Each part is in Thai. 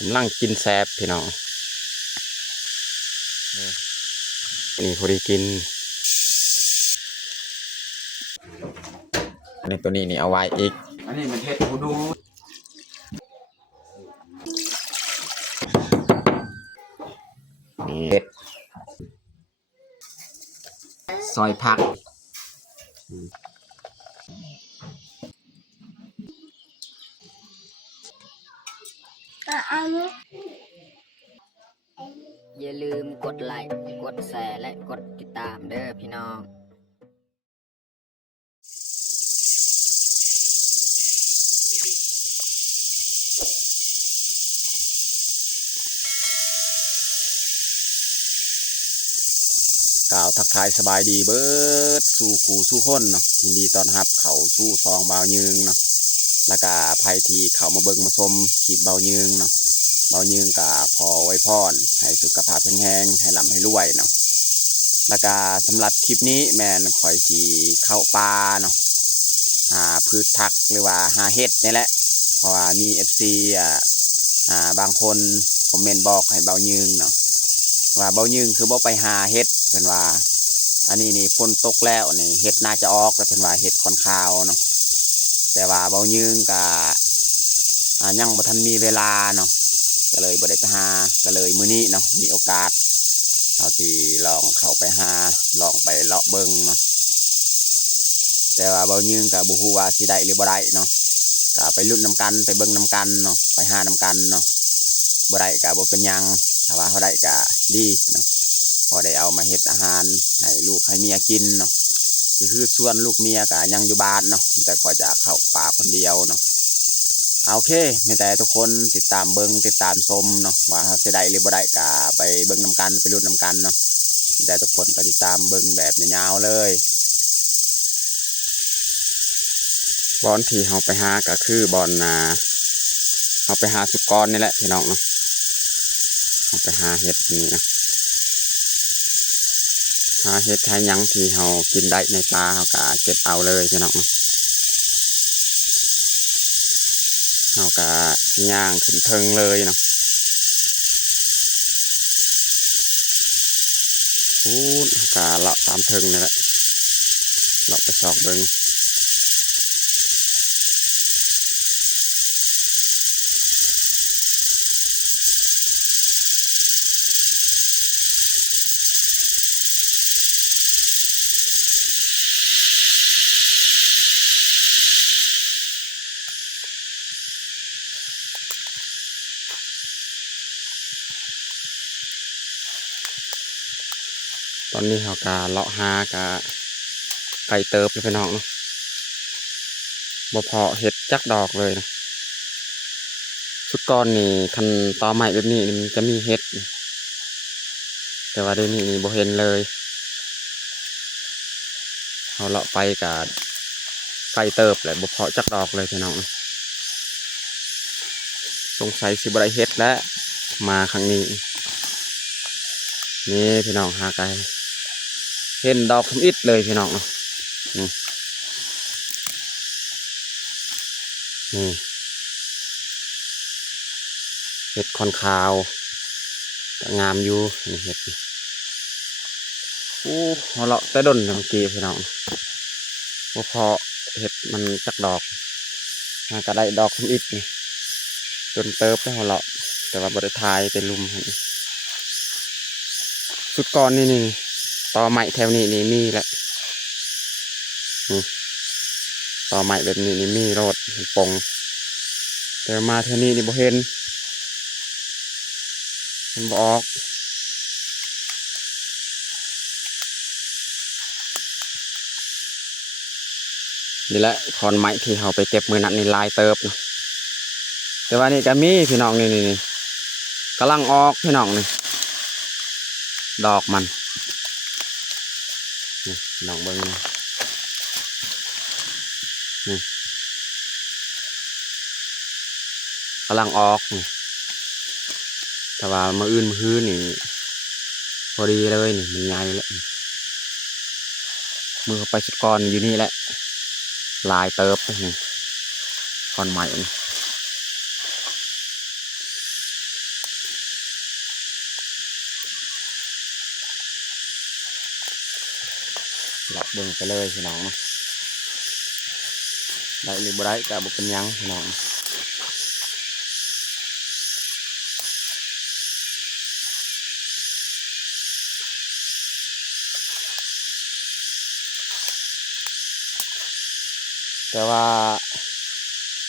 กำลังกินแซ่บพี่น้องนี่พอดีกินในตัวนี้นี่เอาไว้อีกอันนี้มันเห็ดหูดูนี่เห็ดซอยผักอย่าลืมกดไลค์กดแชร์และกดติดตามเด้อพี่น้องกล่าวทักทายสบายดีเบิดสู่ขู่สู่คนเนาะยินดีต้อนรับเขาสู่ซองเบายืงเนาะแล้วก็ภัยทีเขามาเบิ่งมาชมขีดเบายืงเนาะเบายืงกับขอไว้พรให้สุขภาพแข็งแรงให้ร่ำให้รวยเนาะแล้วก็สำหรับคลิปนี้แม่นข่อยสีเข้าป่าเนาะหาพืชผักหรือว่าหาเห็ดนี่แหละเพราะว่ามีFCบางคนคอมเมนต์บอกให้เบายืงเนาะว่าเบายืงคือบ่ไปหาเห็ดเป็นว่าอันนี้นี่ฝนตกแล้วนี่เห็ดน่าจะออกแล้วเป็นว่าเห็ดค่อนข้าวเนาะแต่ว่าเบายืงกับยังบ่ทันมีเวลาเนาะก็เลยบ่ได้ไปหาก็เลยมื้อนี้เนาะมีโอกาสเขาที่ลองเข้าไปหาลองไปเลาะเบิ่งเนาะแต่ว่าเบายืงกับบ่ฮู้ว่าสิได้หรือบ่ได้เนาะก็ไปลุ้นนำกันไปเบิ่งนำกันเนาะไปหานำกันเนาะบ่ได้ก็บ่เป็นหยังถ้าว่าเขาได้ก็ดีเนาะพอได้เอามาเฮ็ดอาหารให้ลูกให้เมียกินเนาะคือส่วนลูกเมียก็ยังอยู่บ้านเนาะแต่ขอจะเข้าป่าคนเดียวเนาะโอเคมีแต่ทุกคนติดตามเบิ่งติดตามชมเนาะว่าเขาสิได้หรือบ่ได้ก็ไปเบิ่งนำกันไปลุ้นนำกันเนาะมีแต่ทุกคนไปติดตามเบิ่งแบบยาวๆเลยบอนที่เขาไปหาก็คือบอนเขาไปหาสุกรนี่แหละพี่น้องเนาะเขาไปหาเห็ดนี่นะหาเห็ดไทยยังที่เขากินได้ในป่าเขาก็เก็บเอาเลยพี่น้องเนาะเขาก็ย่างขึ้นเทิงเลยเนาะพูดเขาก็เลาะตามเทิงนี่แหละเลาะไปซอกเบิงตอนนี้เขาก็เลาะหาก็ไก่เติบเลยพี่น้องเนาะบ่พอเห็ดจักดอกเลยนะสุดก้อนนี่คันตอใหม่แบบนี้มันจะมีเห็ดแต่ว่าเดี๋ยวนี้นี่บ่เห็นเลยเขาเลาะไปกับไก่เติบเลยบ่พอจักดอกเลยพี่น้องสงสัยสิบ่ได้เห็ดแล้วมาครั้งนี้นี่พี่น้องหาไก่เห็นดอกทำอิดเลยพี่น้องเนาะนี่เห็ดคอนขาวงามอยู่นี่เห็ดโอ้หัวเราะแต่ดนเมื่อกี้พี่น้องว่าพอเห็ดมันจักดอกหาก็ได้ดอกทำอิดนี่จนเติบแล้วหัวเราะแต่ว่าบริทายเป็นลุมสุดก่อนนี่ต่อใหม่แถวนี้นี่มีแหละนี่ต่อใหม่แบบนี้นี่มีโรดปงแต่มาแถวนี้นี่บ่เห็นมันบออกนี่แหละคอนไม้ที่เขาไปเก็บมือนัดนี่ลายเติบนะแต่ว่านี่ก็มีพี่น้องนี่กำลังออกพี่น้องนี่ดอกมันนี่น้องเบิ้งนี่กำลังออกนี่แต่ว่ามืออื่นมือฮื้อนี่พอดีเลยนี่มันใหญ่แล้วมือเข้าไปสุดก้อนอยู่นี่แหละลายเติบนี่คอนใหม่ เบิ่งไปเลยพี่น้องได้หรือบ่ได้ก็บ่เป็นหยังพี่น้องแต่ว่า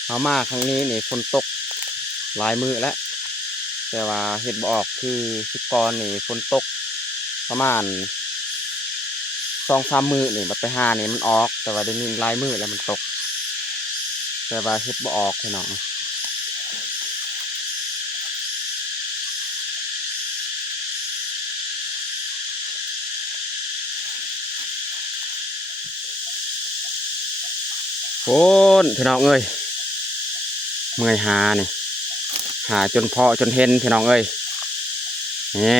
เอามาครั้งนี้นี่ฝนตกหลายมื้อแล้วแต่ว่าเฮ็ดบ่ออกคือก่อนนี่ฝนตกประมาณ2-3 มื้อนี่บัดไปหานี่มันออกแต่ว่าเดี๋ยวนี้หลายมื้อแล้วมันตกแต่ว่าเฮ็ดบ่ออกพี่น้องโอ้นพี่น้องเอ้ยเมื่อยหานี่หาจนพอจนเห็นพี่น้องเอ้ยนี่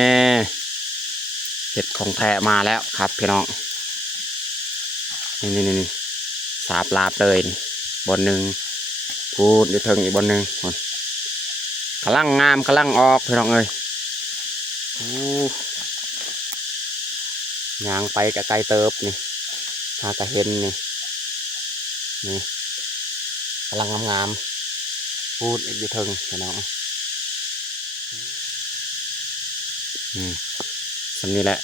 เห็ดของแท้มาแล้วครับพี่น้องนี่สาบลาบเลยนี่บนหนึ่งพูดอยู่เทิงอีกบนหนึ่งกำลังงามกำลังออกพี่น้องเอ้ยยางไปกับไกลเติบนี่หากระเห็นนี่กำลังงามพูดอีกอยู่เทิงพี่น้องสำนี้แหละ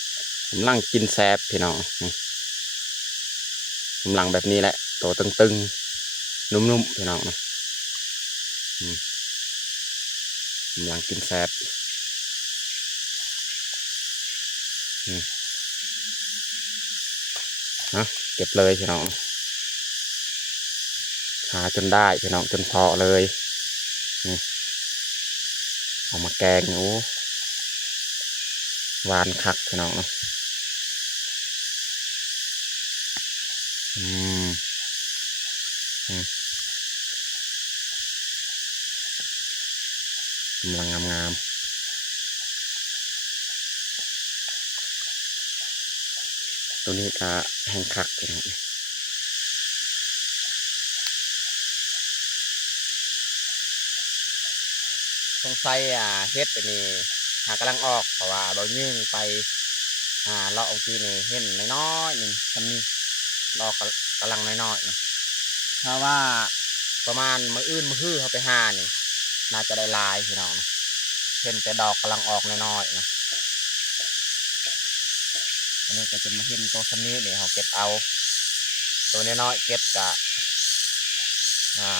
กำลังกินแซบพี่น้องกำลังแบบนี้แหละโตตึงๆนุ่มๆพี่น้องนะกำลังกินแซบนะเก็บเลยพี่น้องหาจนได้พี่น้องจนพอเลยเอามาแกงโอ้หวานคักพี่น้องกำลังงามๆตัวนี้ก็แห้งคักพี่น้องสงสัยเฮ็ดอันนี้หากำลังออกเพราะว่าเรายื่งไปเลาะองทีนี่เห็นน้อยๆหนึ่งจำนี้เลาะกำลังน้อยๆนะถ้าว่าประมาณมื้ออื่นมื้อฮื้อเขาไปหานี่น่าจะได้ลายพี่น้องเห็นแต่ดอกกำลังออกน้อยๆนะอันนี้ก็จะมาเห็นตัวชำนี้นี่เขาเก็บเอาตัวน้อยๆเก็บกะ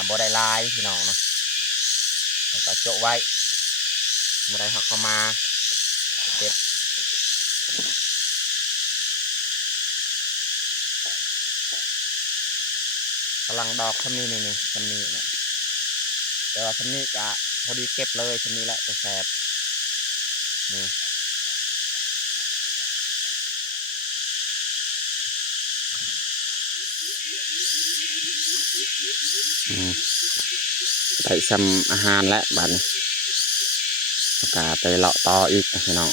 บ่ได้ลายพี่น้องนะเขาก็โจไว้เมื่อไรเขาเข้ามาเก็บกำลังดอกชำนี้นี่ชำนี้นะแต่ว่าชำนี้ก็พอดีเก็บเลยชำนี้แหละตัวแสบนี่ไปซ้ำอาหารและบัดนี้ก็ไปเลาะต่ออีกพี่น้อง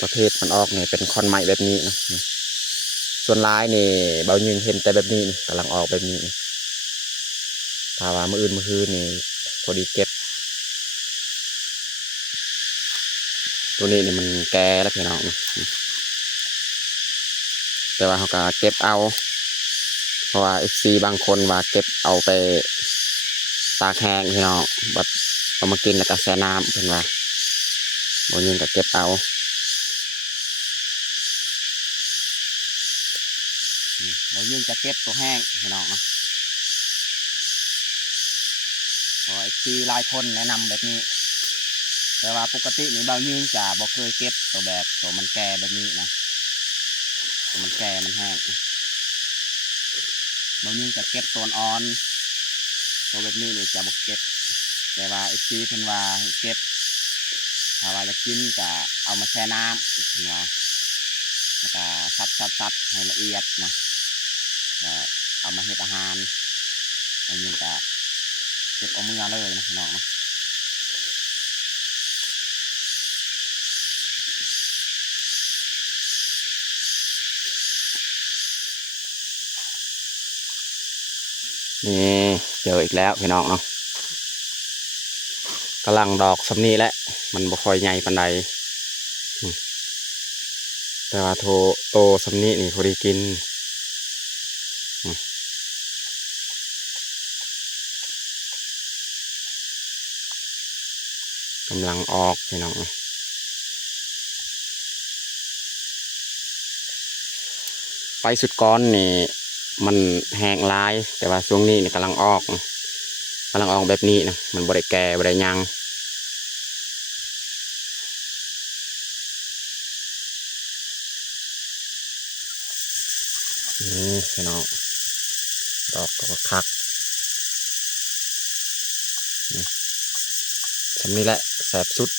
ประเภทมันออกเนี่ยเป็นคอนไม้แบบนี้นะส่วนลายนี่เบายิงเห็นแต่แบบนี้กำลังออกแบบนี้ถ้าว่ามื้ออื่นมื้อคืนนี่พอดีเก็บตัวนี้นี่มันแก่แล้วพี่น้องแต่ว่าเขาก็เก็บเอาเพราะว่า FC บางคนว่าเก็บเอาไปตากแห้งพี่น้องบัดเอามากินแล้วก็แช่น้ำเพิ่นว่าบ่ยิงก็เก็บเอาบ่ยิงจะเก็บตัวแห้งพี่น้องเนาะเพราะ FC หลายคนแนะนำแบบนี้แต่ว่าปกตินี่เบายิงจะบ่เคยเก็บตัวแบบตัวมันแก่แบบนี้นะตัวมันแก่มันแห้งเบายิงจะเก็บตัวอ่อนตัวแบบนี้นี่จะบ่เก็บแต่ว่า FC เพิ่นว่าให้เก็บถ้าว่าจะกินจะเอามาแช่น้ำอีกเนาะแล้วก็ซับให้ละเอียดนะเอามาเฮ็ดอาหารอันนี้จะเก็บเอามือเลยนะพี่น้องนี่เจออีกแล้วพี่น้องเนาะกำลังดอกสำนีแหละมันบ่ค่อยใหญ่ปานใดแต่ว่าโตสำนีนี่พอดีกิน กำลังออกพี่น้องไปสุดก้อนนี่มันแห้งลายแต่ว่าช่วงนี้นี่กำลังออกแบบนี้นะมันบริแก่บริยังนี่พี่น้องดอกก็คักสำนี้แหละแสบสุด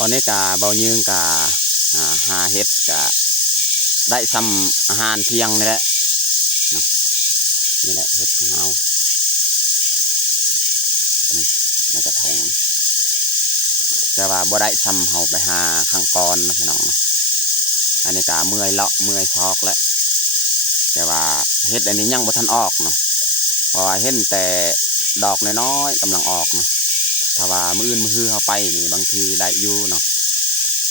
ตอนนี้กะเบายืงกะหาเห็ดกะได้ซ้ำอาหารเที่ยงนี่แหละนี่แหละเห็ดของเราในกระทงแต่ว่าบ่ได้ซ้ำเฮาไปหาข้างกอนนะพี่น้องนะอันนี้กะเมื่อยเลาะเมื่อยซอกแล้วแต่ว่าเห็ดอันนี้ยังบ่ทันออกเนาะเพราะว่าเห็นแต่ดอกน้อยๆกำลังออกเนาะถ้าว่ามื้ออื่นมื้อฮือเฮาไปนี่บางทีได้อยู่เนาะ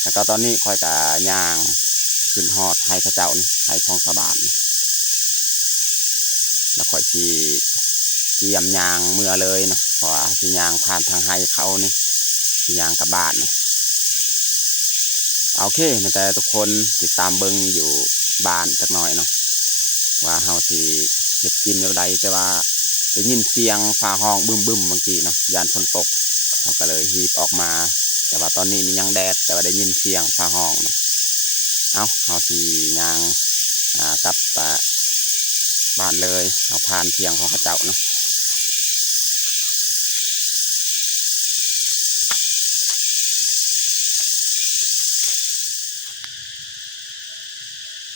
แล้วก็ตอนนี้ค่อยกะย่างขึ้นฮอดให้พระเจ้านี่ให้ของสบานแล้วค่อยสิเตรียมยางเมื่อเลยนะเพราะว่าสิยางผ่านทางให้เขานี่สิยางกลับบ้านนะโอเคแต่ทุกคนติดตามเบิ้งอยู่บ้านสักหน่อยเนาะว่าเฮาสิเฮ็ดกินแบบใดแต่ว่าได้ยินเสียงฟ้าห้องบึ้มบางทีเนาะยานฝนตกเราก็เลยหีบออกมาแต่ว่าตอนนี้นี่ยังแดดแต่ว่าได้ยินเสียงฟ้าห้องเนาะเฮาสิยางกลับบ้านเลยเอาผ่านเทียงของพระเจ้าเนาะ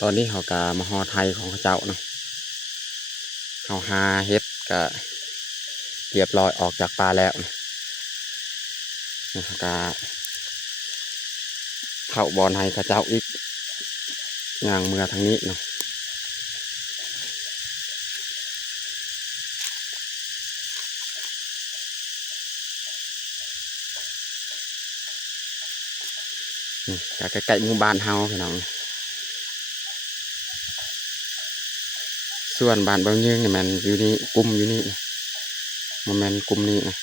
ตอนนี้เขากะมาฮอไทยของพระเจ้าเนาะเขาหาเฮ็ดกะเรียบร้อยออกจากป่าแล้วนะเขากะเข้าบอนให้พระเจ้าอีกอย่างเมื่อทางนี้เนาะกะใกล้ๆหมู่บ้านเฮาพี่น้องส่วนบ้านเบางยืงเนี่ยมันอยู่นี่กลุ่มอยู่นี่มันแมนกลุ่มนี้นะ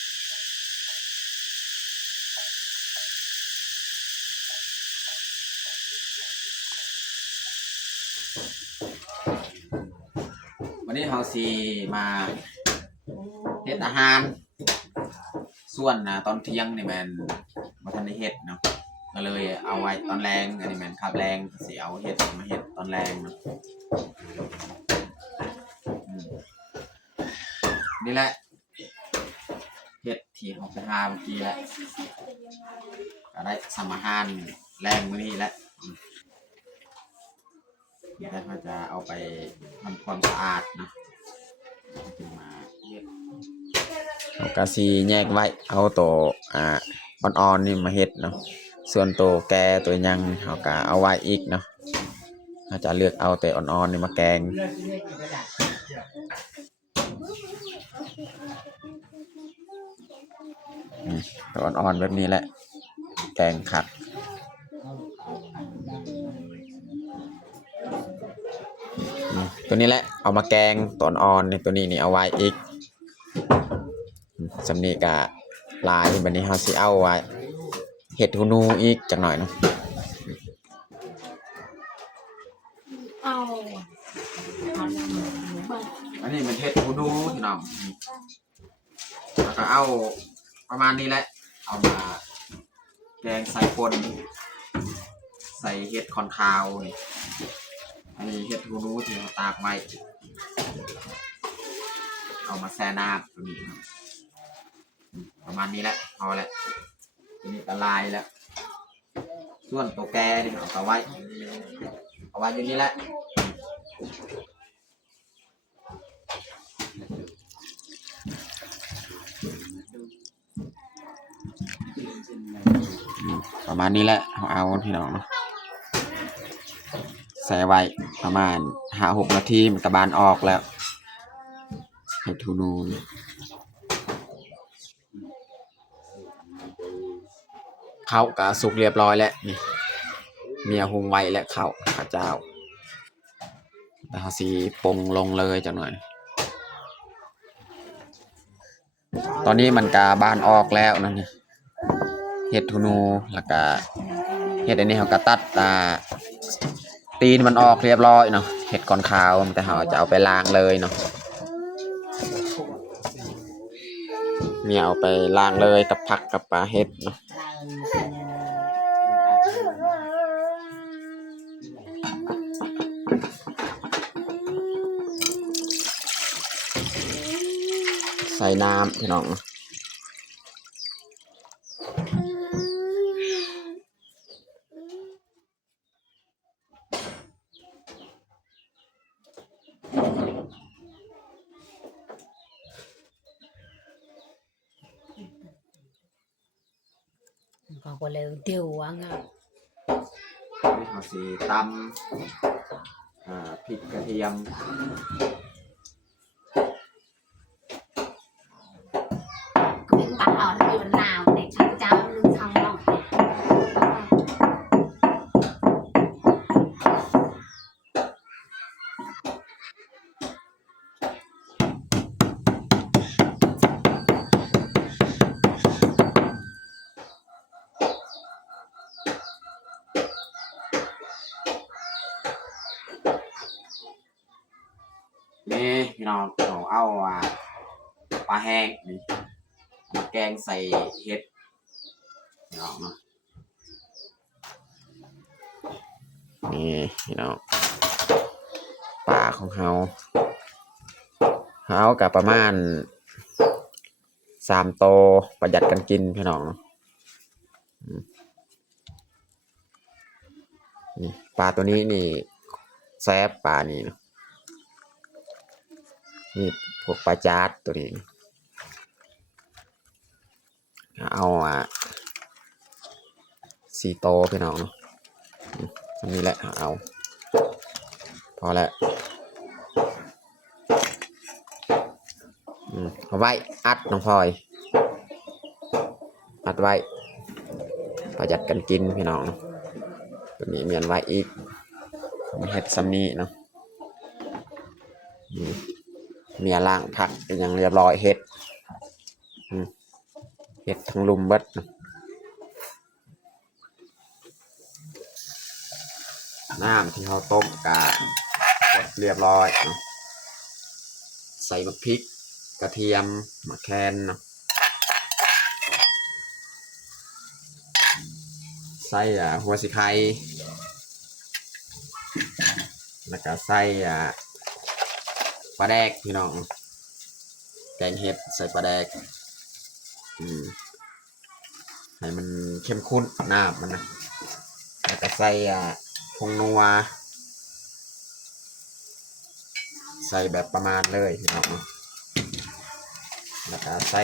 วันนี้เฮาสิมาเฮ็ดอาหารส่วนตอนเที่ยงนี่แมนมาทันได้เฮ็ดเนาะก็เลยเอาไว้ตอนแรงอันนี้แมนคาบแรงสิเอาเฮ็ดมาเฮ็ดตอนแรงเนาะนี่แหละเฮ็ดที่เขาไปหาเมื่อกี้แหละก็ได้สมอาหารแรงมื้อนี้แหละแล้วก็จะเอาไปทำความสะอาดนะมาเฮ็ดเอากะซีแยกไว้เอาตัวอ่อนๆนี่มาเฮ็ดเนาะส่วนตัวแก่ตัวยังเขากะเอาไว้อีกเนาะเขาจะเลือกเอาแต่อ่อนๆนี่มาแกงตัวอ่อนๆแบบนี้แหละแกงขัดตัวนี้แหละเอามาแกงตัวอ่อนนี่ตัวนี้นี่เอาไว้อีกสำนีกะลายแบบนี้เขาสิเอาไว้เห็ดหูนูอีกจักหน่อยเนาะอันนี้มันเห็ดหูนูที่น้องแล้วก็เอาประมาณนี้แหละเอามาแกงใส่ปนใส่เห็ดคอนคาวนี่อันนี้เห็ดหูนูที่เราตากไว้เอามาแช่น้ำตัวนี้ครับประมาณนี้แหละพอแล้วตัวนี้ละลายแล้วส่วนตัวแกนี่เอาไว้อยู่นี่แหละประมาณนี้แหละเอาพี่น้องใส่ไว้ประมาณ5-6 นาทีมันกระบาลออกแล้วเห็ดหู ทูนูเขากะสุกเรียบร้อยแล้วนี่เมียหุงไว้และเขาข้าเจ้าแล้วเขาสีปรุงลงเลยจังหน่อยตอนนี้มันกาบ้านออกแล้วนั่นนี่เห็ดทูนูแล้วก็เห็ดอันนี้เขาก็ตัดตีนมันออกเรียบร้อยเนาะเห็ดก่อนขาวแต่เขาจะเอาไปล้างเลยเนาะเมียเอาไปล้างเลยกับผักกับปลาเห็ดเนาะใส่น้ำพี่น้องก็เลยเดี๋ยวอ่ะงะนี่เขาสีตำพริกกระเทียมเป็นปลาอ่อนอยู่ลาวแต่ชักเจ้าลืมทำหรอกนี่พี่น้องเขาเอาปลาแห้งนี่มาแกงใส่เห็ดพี่น้องเนาะนี่พี่น้องปลาของเขากับประมาณ3 โตประหยัดกันกินพี่น้องเนาะนี่ปลาตัวนี้นี่แซ่บปลานี่เนาะนี่พวกปลาจาร์ดตัวนี้เอา4 โตพี่น้องเนาะอันนี้แหละเอาพอแล้วเอาไว้อัดน้องพลอยอัดไว้ประหยัดกันกินพี่น้องเนาะตัวนี้เมียนไว้อีกมาเห็ดซัมนี่เนาะเมียล่างผักเป็นอย่างเรียบร้อยเห็ดทั้งลุมเบิดน้ำที่เขาต้มกะกดเรียบร้อยเนาะใส่มะพริกกระเทียมมะแคนเนาะใส่หัวสิไข่แล้วก็ใส่ปลาแดกพี่น้องแกงเห็ดใส่ปลาแดกให้มันเข้มข้นน้ำมันนะแล้วก็ใส่ผงนัวใส่แบบประมาณเลยพี่น้องแล้วก็ใส่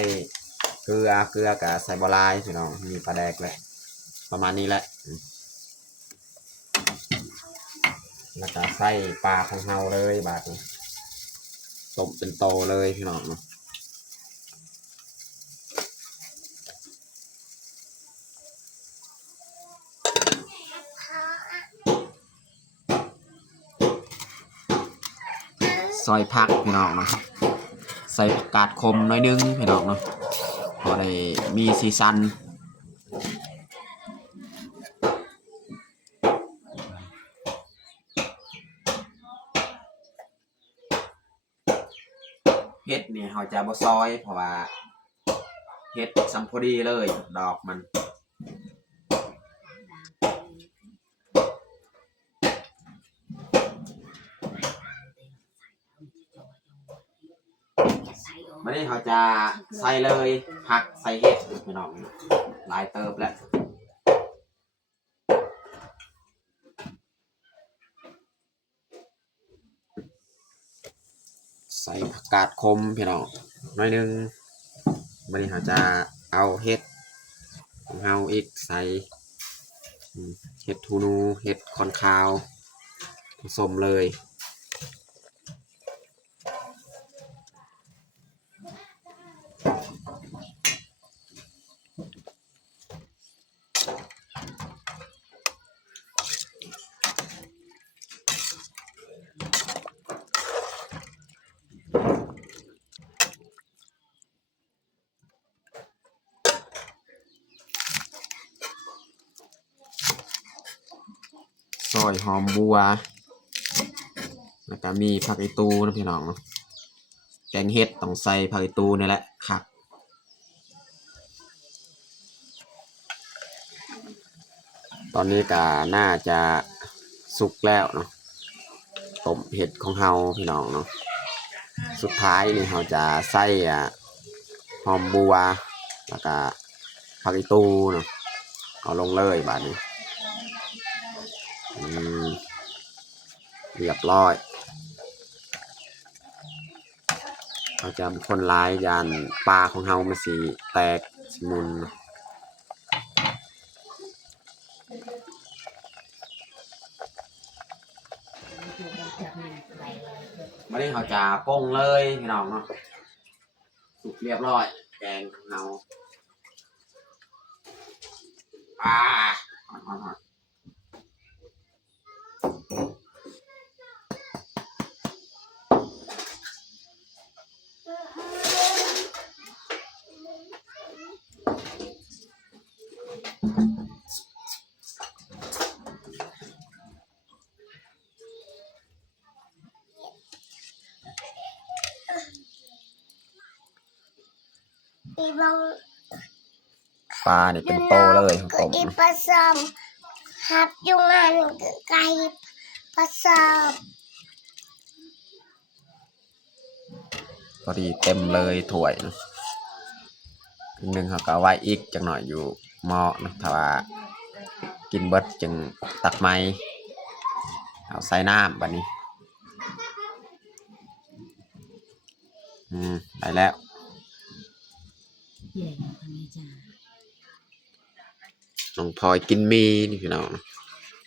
เกลือกับใส่บลายพี่น้องมีปลาแดกเลยประมาณนี้แหละแล้วก็ใส่ปลาของเฮาเลยบาดนี้ต้มเป็นโตเลยพี่น้องซอยผักพี่น้องเนาะใส่ผักกาดขมน้อยนึงพี่น้องเนาะพอได้มีซีซันเฮ็ดเนี่ยเขาจะบ่ซอยเพราะว่าเฮ็ดสัมพอดีเลยดอกมันไม่ได้เขาจะใส่เลยผักใส่เห็ดพี่น้องหลายเติบแหละใส่ผักกาดขมพี่น้องน้อยนึงไม่ได้เขาจะเอาเห็ดของเฮาอีกใส่เห็ดทูนูเห็ดคอนคาวผสมเลย อยหอมบัวแล้วก็มีผักอีตูนะพี่น้องเนาะแกงเห็ดต้องใส่ผักอีตูนี่แหละครับตอนนี้ก็น่าจะสุกแล้วเนาะต้มเห็ดของเฮาพี่น้องเนาะสุดท้ายนี่เราจะใส่หอมบัวแล้วก็ผักอีตูเนาะเอาลงเลยบาดนี้เรียบร้อยเราจะคนร้ายยานปลาของเฮามันสีแตกสมุนมาได้เขาจะป้งเลยพี่น้องเนาะสุกเรียบร้อยแกงของเราปลาอีบอง ปลาเนี่ยเป็นโตเลยของผม อีปลาสมหับยุงอันไก่ปลาสม พอดีเต็มเลยถ้วยนะครึ่งหนึ่งเขาก็ไว้อีกจังหน่อยอยู่หม้อนะถ้าว่ากินเบิดจึงตักไม้เอาใส่น้ำบัดนี้ได้แล้วน้องพลอยกินมีนี่พี่น้อง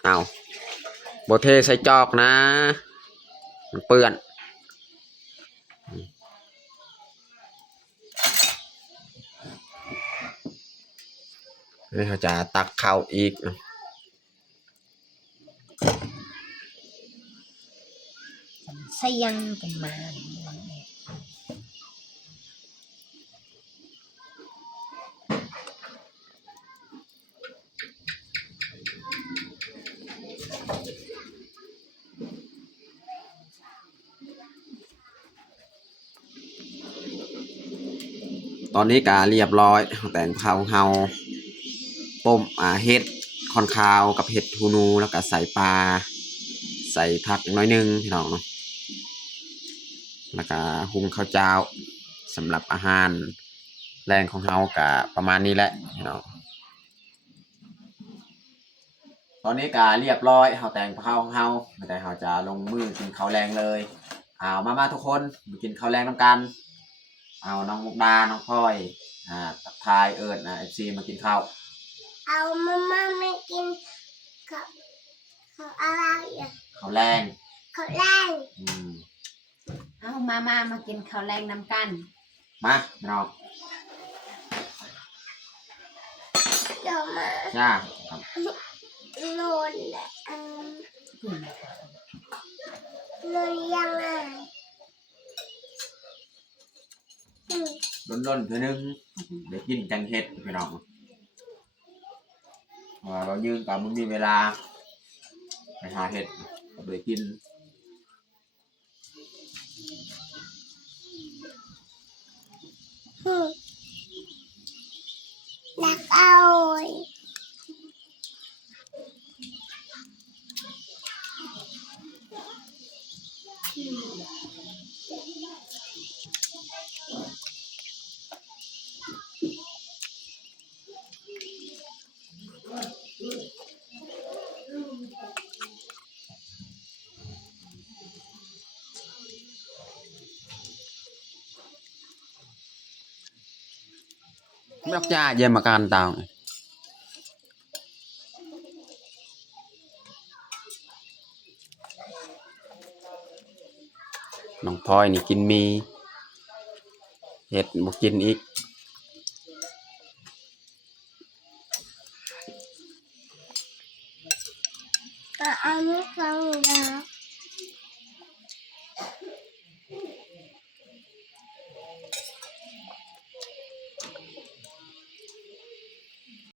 เอาโบเทใส่จอกนะมันเปื้อนนี่เขาจะตักข้าวอีกเสียงกันมาตอนนี้กาเรียบร้อยแต่งข้าวเฮาต้มเห็ดคอนคาวกับเห็ดทูนูแล้วก็ใส่ปลาใส่ผักน้อยนึงพี่น้องเนาะแล้วก็หุงข้าวเจ้าสำหรับอาหารแรงของเฮากะประมาณนี้แหละพี่น้องตอนนี้กาเรียบร้อยเฮาแต่งข้าวของเฮาแต่เฮาจะลงมือกินข้าวแรงเลยมาทุกคนมากินข้าวแรงน้ำกันเอาน้องมุกดาน้องพลอยทักทายเอิญFC มากินข้าวเอามาไม่กินกับอะไรอ่ะข้าวแรง ข้าวแรง เอามากินข้าวแรงน้ำกัน มาเรา เดี๋ยวมา จ้า โนนโนนยังไงล้นๆเท่านึงเดี๋ยวกินจังเฮ็ดพี่น้องเรายืนกับมึงมีเวลาไปหาเฮ็ดเดี๋ยวกินนักเอาไม่ออกจ้าเยี่ยมมาการตาวน้องพลอยนี่กินมีเห็ดบ่กินอีกอันนี้ฟังแล้ว